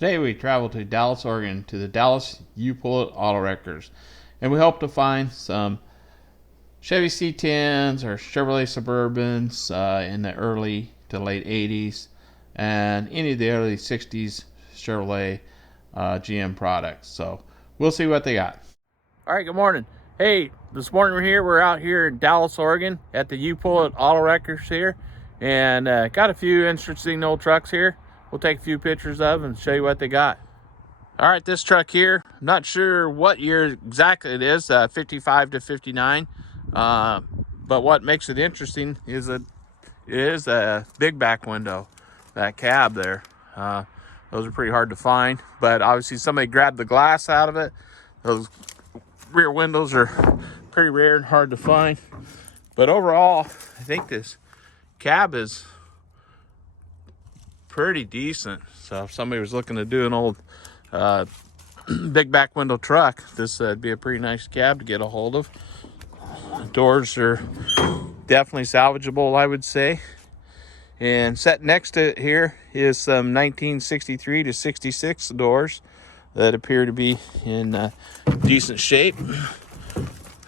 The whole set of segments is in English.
Today we travel to Dallas, Oregon to the Dallas U-Pull-It Auto Wreckers, and we hope to find some Chevy C10s or Chevrolet Suburbans in the early to late 80s and any of the early 60s Chevrolet GM products. So we'll see what they got. All right, good morning. Hey, this morning we're out here in Dallas, Oregon at the U-Pull-It Auto Wreckers here, and got a few interesting old trucks here. We'll take a few pictures of them and show you what they got. All right, this truck here, I'm not sure what year exactly it is, 55 to 59. But what makes it interesting is it is a big back window, that cab there. Those are pretty hard to find, but obviously somebody grabbed the glass out of it. Those rear windows are pretty rare and hard to find. But overall, I think this cab is pretty decent. So if somebody was looking to do an old big back window truck, this would be a pretty nice cab to get a hold of. The doors are definitely salvageable, I would say. And set next to it here is some 1963 to 66 doors that appear to be in decent shape.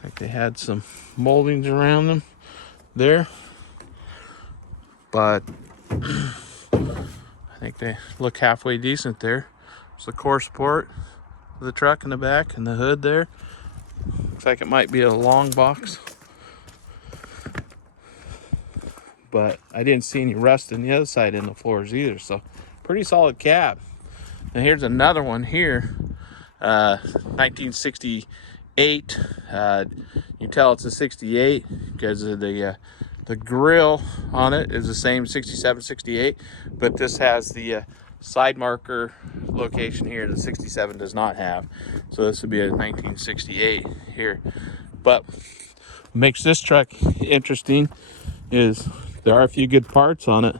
Like they had some moldings around them there, but I think they look halfway decent there. There's the core support of the truck in the back and the hood there. Looks like it might be a long box, but I didn't see any rust in the other side in the floors either. So pretty solid cab. And here's another one here, 1968. You tell it's a 68 because of the grill on it is the same 67, 68, but this has the side marker location here the 67 does not have. So this would be a 1968 here. But what makes this truck interesting is there are a few good parts on it,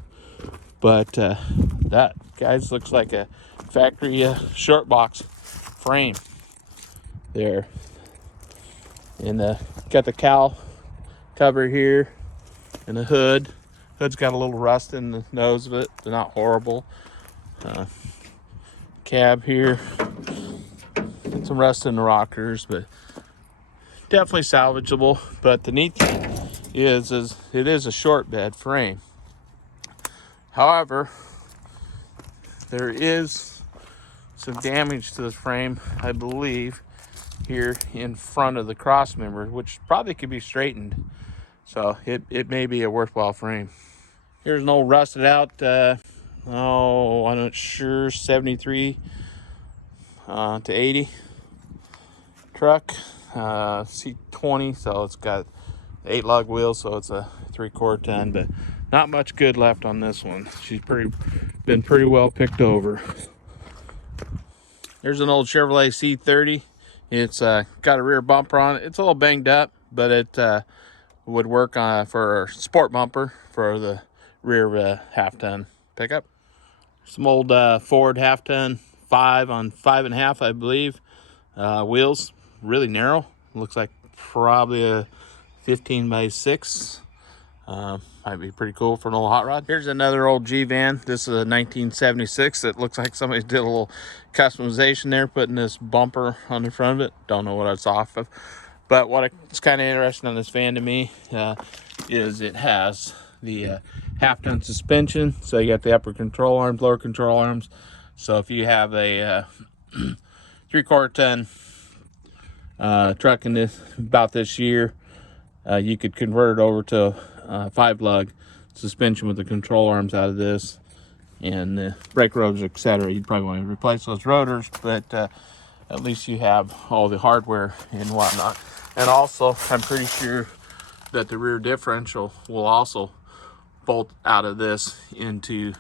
but that, guys, looks like a factory short box frame there. And got the cowl cover here and the hood. Hood's got a little rust in the nose of it. They're not horrible. Cab here, some rust in the rockers, but definitely salvageable. But the neat thing is it is a short bed frame. However, there is some damage to the frame, I believe, here in front of the cross member, which probably could be straightened. So it may be a worthwhile frame. Here's an old rusted out, I'm not sure, 73 to 80 truck, C20. So it's got 8 lug wheels, so it's a 3/4 ton, but not much good left on this one. She's been pretty well picked over. Here's an old Chevrolet C30. It's got a rear bumper on it. It's a little banged up, but it would work for a sport bumper for the rear half-ton pickup. Some old Ford half-ton 5 on 5.5, I believe. Wheels really narrow. Looks like probably a 15 by 6. Might be pretty cool for an old hot rod. Here's another old G-Van. This is a 1976. It looks like somebody did a little customization there, putting this bumper on the front of it. Don't know what it's off of. But what's kind of interesting on this van to me is it has the half-ton suspension. So you got the upper control arms, lower control arms. So if you have a 3/4 ton truck in this about this year, you could convert it over to 5 lug suspension with the control arms out of this and the brake rotors, etc. You'd probably want to replace those rotors, but at least you have all the hardware and whatnot. And also, I'm pretty sure that the rear differential will also bolt out of this into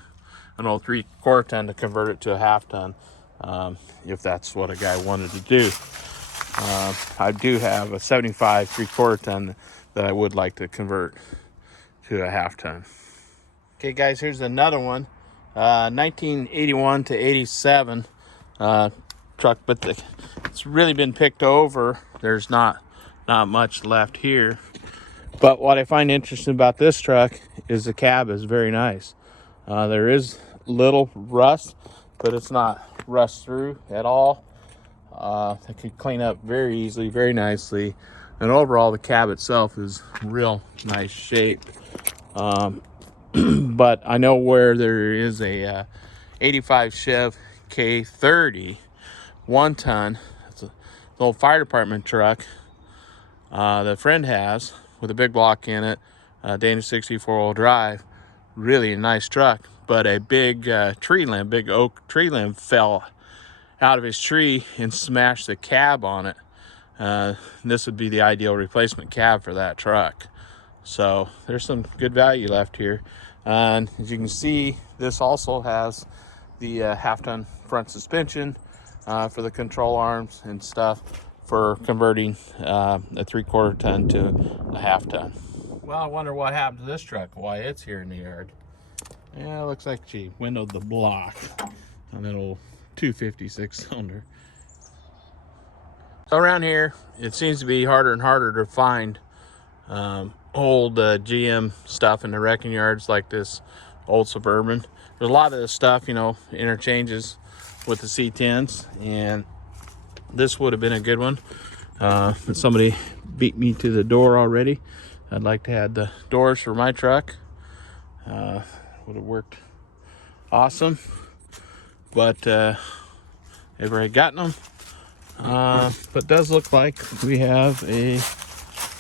an old 3/4 ton to convert it to a half-ton, if that's what a guy wanted to do. I do have a 75 3/4 ton that I would like to convert to a half-ton. Okay, guys, here's another one, 1981 to 87 truck, but it's really been picked over. There's not much left here. But what I find interesting about this truck is the cab is very nice. There is little rust, but it's not rust through at all. It could clean up very easily, very nicely, and overall the cab itself is real nice shape. But I know where there is a 85 Chev K30 1-ton. It's an old fire department truck that a friend has with a big block in it, Dana 64-wheel drive. Really a nice truck, but a big big oak tree limb fell out of his tree and smashed the cab on it. This would be the ideal replacement cab for that truck. So there's some good value left here. And as you can see, this also has the half-ton front suspension for the control arms and stuff for converting a 3/4 ton to a half-ton. Well, I wonder what happened to this truck, why it's here in the yard. Yeah, it looks like she windowed the block on that old 256 cylinder. So around here, it seems to be harder and harder to find old GM stuff in the wrecking yards like this old Suburban. There's a lot of this stuff, you know, interchanges with the C10s, and this would have been a good one. But somebody beat me to the door already. I'd like to have the doors for my truck. Would have worked awesome, but never had gotten them. But it does look like we have a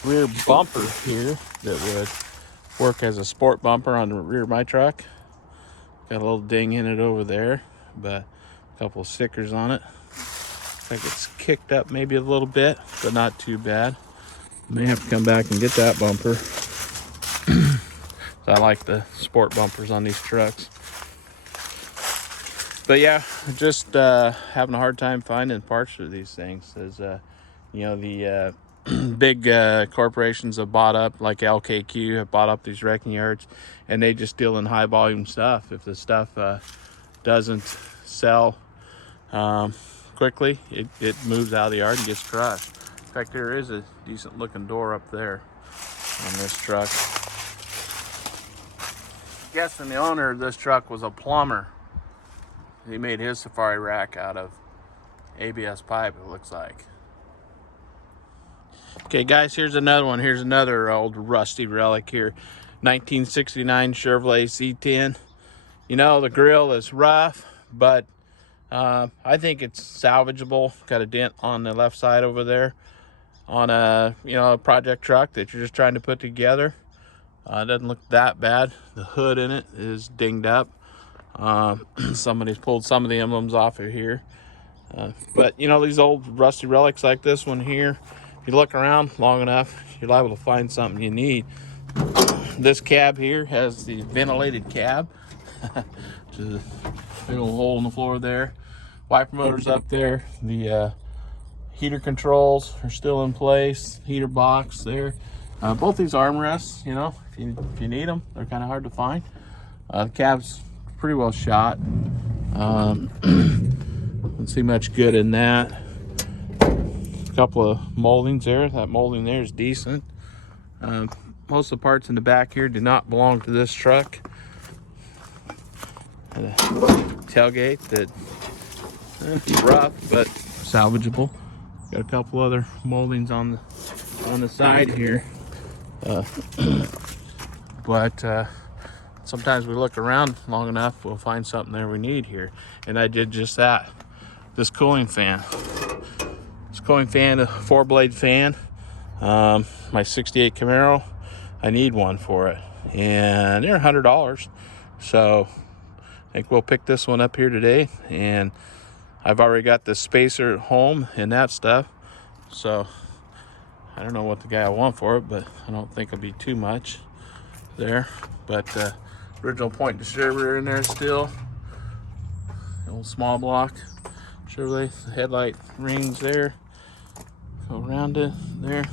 rear bumper here that would work as a sport bumper on the rear of my truck. Got a little ding in it over there, but a couple of stickers on it. Looks like it's kicked up maybe a little bit, but not too bad. May have to come back and get that bumper. So I like the sport bumpers on these trucks. But yeah, just having a hard time finding parts for these things. As you know, the big corporations have bought up, like LKQ, have bought up these wrecking yards, and they just deal in high volume stuff. If the stuff doesn't sell quickly, it moves out of the yard and gets crushed. In fact, there is a decent looking door up there on this truck. I'm guessing the owner of this truck was a plumber. He made his safari rack out of ABS pipe, it looks like. Okay guys, here's another one. Here's another old rusty relic here. 1969 Chevrolet C10. You know, the grill is rough, but I think it's salvageable. Got a dent on the left side over there on a, you know, a project truck that you're just trying to put together. It doesn't look that bad. The hood in it is dinged up. Somebody's pulled some of the emblems off of here. But you know, these old rusty relics like this one here, if you look around long enough, you're liable to find something you need. This cab here has the ventilated cab. Which is a big old hole in the floor there. Wiper motor's up there. The heater controls are still in place. Heater box there. Both these armrests, you know, if you need them, they're kind of hard to find. The cab's pretty well shot. Don't see much good in that. A couple of moldings there. That molding there is decent. Most of the parts in the back here do not belong to this truck. The tailgate that rough but salvageable. Got a couple other moldings on the side here. But sometimes we look around long enough, we'll find something there we need here. And I did just that. This cooling fan. This cooling fan, a 4-blade fan. My 68 Camaro, I need one for it. And they're $100. So I think we'll pick this one up here today. And I've already got the spacer at home and that stuff. So I don't know what the guy will want for it, but I don't think it'll be too much there. But original point distributor in there still. The old small block Chevrolet headlight rings there. Go around it there.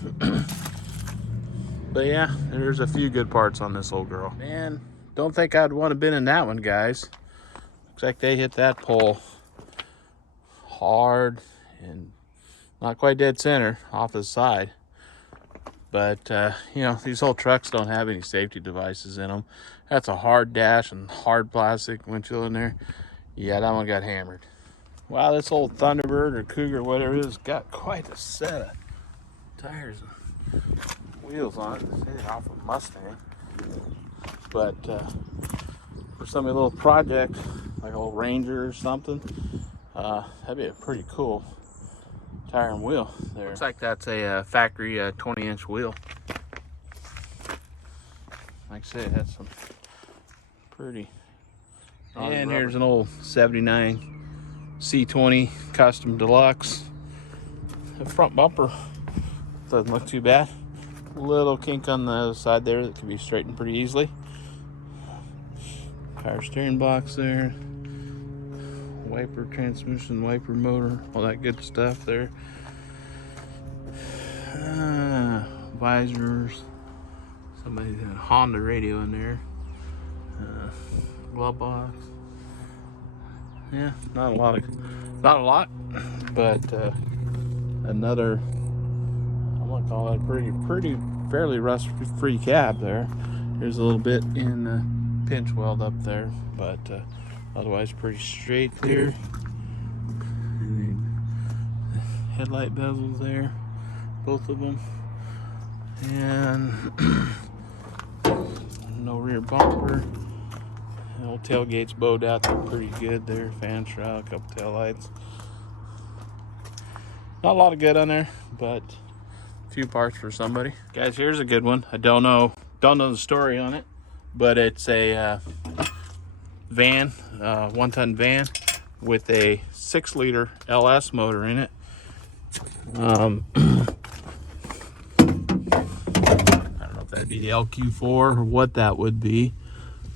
But yeah, there's a few good parts on this old girl. Man, don't think I'd want to been in that one, guys. Looks like they hit that pole hard and not quite dead center off the side. But you know, these old trucks don't have any safety devices in them. That's a hard dash and hard plastic windshield in there. Yeah, that one got hammered. Wow, this old Thunderbird or Cougar, whatever it is, got quite a set of tires and wheels on it. It's off a Mustang. But for some of the little projects, like a little Ranger or something, that'd be a pretty cool tire and wheel there. Looks like that's a factory 20-inch wheel. Like I say, it has some pretty. And here's an old 79 C20 Custom Deluxe. The front bumper doesn't look too bad. A little kink on the other side there that can be straightened pretty easily. Power steering box there. Wiper transmission, wiper motor, all that good stuff there. Visors. Somebody had a Honda radio in there. Glove box. Yeah, not a lot, but another, I'm gonna call it a fairly rust-free cab there. There's a little bit in pinch weld up there, but otherwise pretty straight there. Headlight bezels there, both of them, and no rear bumper. The old tailgate's bowed out there pretty good there. Fan shroud, a couple tail lights. Not a lot of good on there, but a few parts for somebody. Guys, here's a good one. I don't know the story on it, but it's a van, 1-ton van with a 6-liter LS motor in it. I don't know if that'd be the LQ4 or what that would be,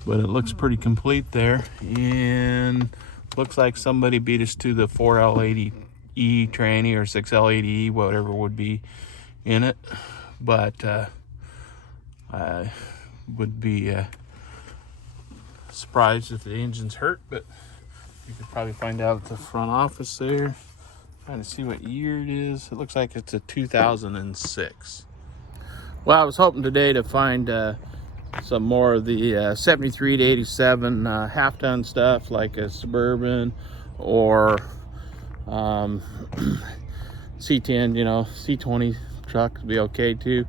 but it looks pretty complete there, and looks like somebody beat us to the 4L80E tranny or 6L80E, whatever would be in it. But I would be surprised if the engine's hurt, but you could probably find out at the front office there. Trying to see what year it is. It looks like it's a 2006. Well, I was hoping today to find some more of the 73 to 87 half-ton stuff, like a Suburban or C10, C20 truck would be okay too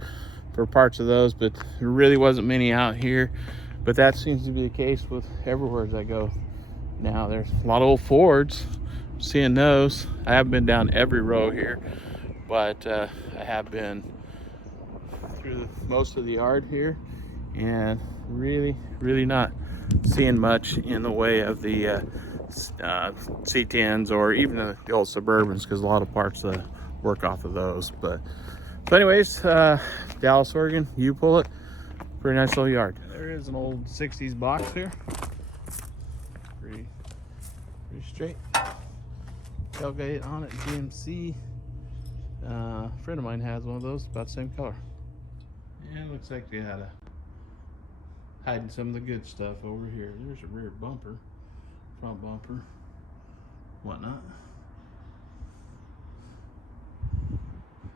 for parts of those, but there really wasn't many out here. But that seems to be the case with everywhere as I go now. There's a lot of old Fords. I'm seeing those. I haven't been down every row here, but I have been through most of the yard here, and really not seeing much in the way of the C10s or even the old Suburbans, because a lot of parts work off of those. But so anyways, Dallas, Oregon, you pull it. Pretty nice little yard. There is an old 60s box here. Pretty straight. Tailgate on it, GMC. A friend of mine has one of those, about the same color. And it looks like they had hiding some of the good stuff over here. There's a rear bumper, front bumper, whatnot.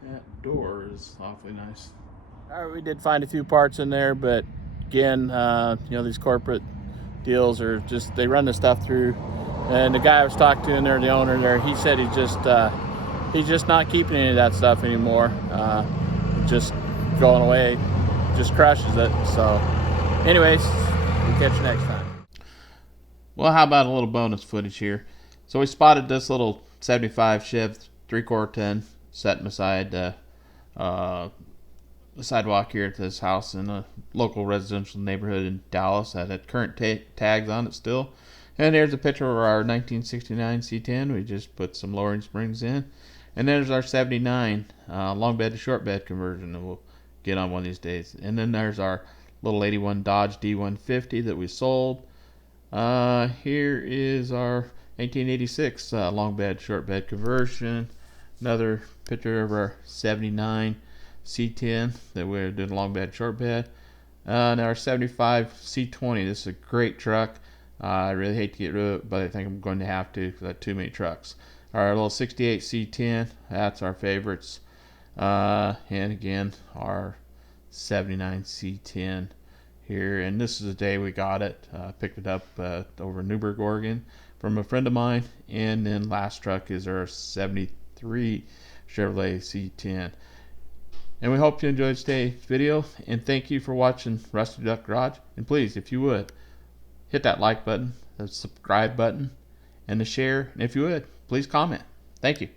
That door is awfully nice. All right, we did find a few parts in there, but again, these corporate deals are just, they run the stuff through. And the guy I was talking to in there, the owner there, he said he's just not keeping any of that stuff anymore. Just going away, just crushes it. So anyways, we'll catch you next time. Well, how about a little bonus footage here? So we spotted this little 75 Chev 3/4 10 sitting beside the sidewalk here at this house in a local residential neighborhood in Dallas that had current tags on it still. And there's a picture of our 1969 C10. We just put some lowering springs in. And there's our 79 long bed to short bed conversion that we'll get on one of these days. And then there's our little 81 Dodge D150 that we sold. Here is our 1986 long bed short bed conversion. Another picture of our 79 C10 that we're doing long bed short bed. And our 75 C20. This is a great truck. I really hate to get rid of it, but I think I'm going to have to because I have too many trucks. Our little 68 C10, that's our favorites. And again, our 79 C10 here. And this is the day we got it. Picked it up over in Newburgh, Oregon. from a friend of mine. And then last truck is our 73 Chevrolet C10. And we hope you enjoyed today's video, and thank you for watching Rusty Duck Garage. And please, if you would, hit that like button, the subscribe button, and the share. And if you would, please comment. Thank you.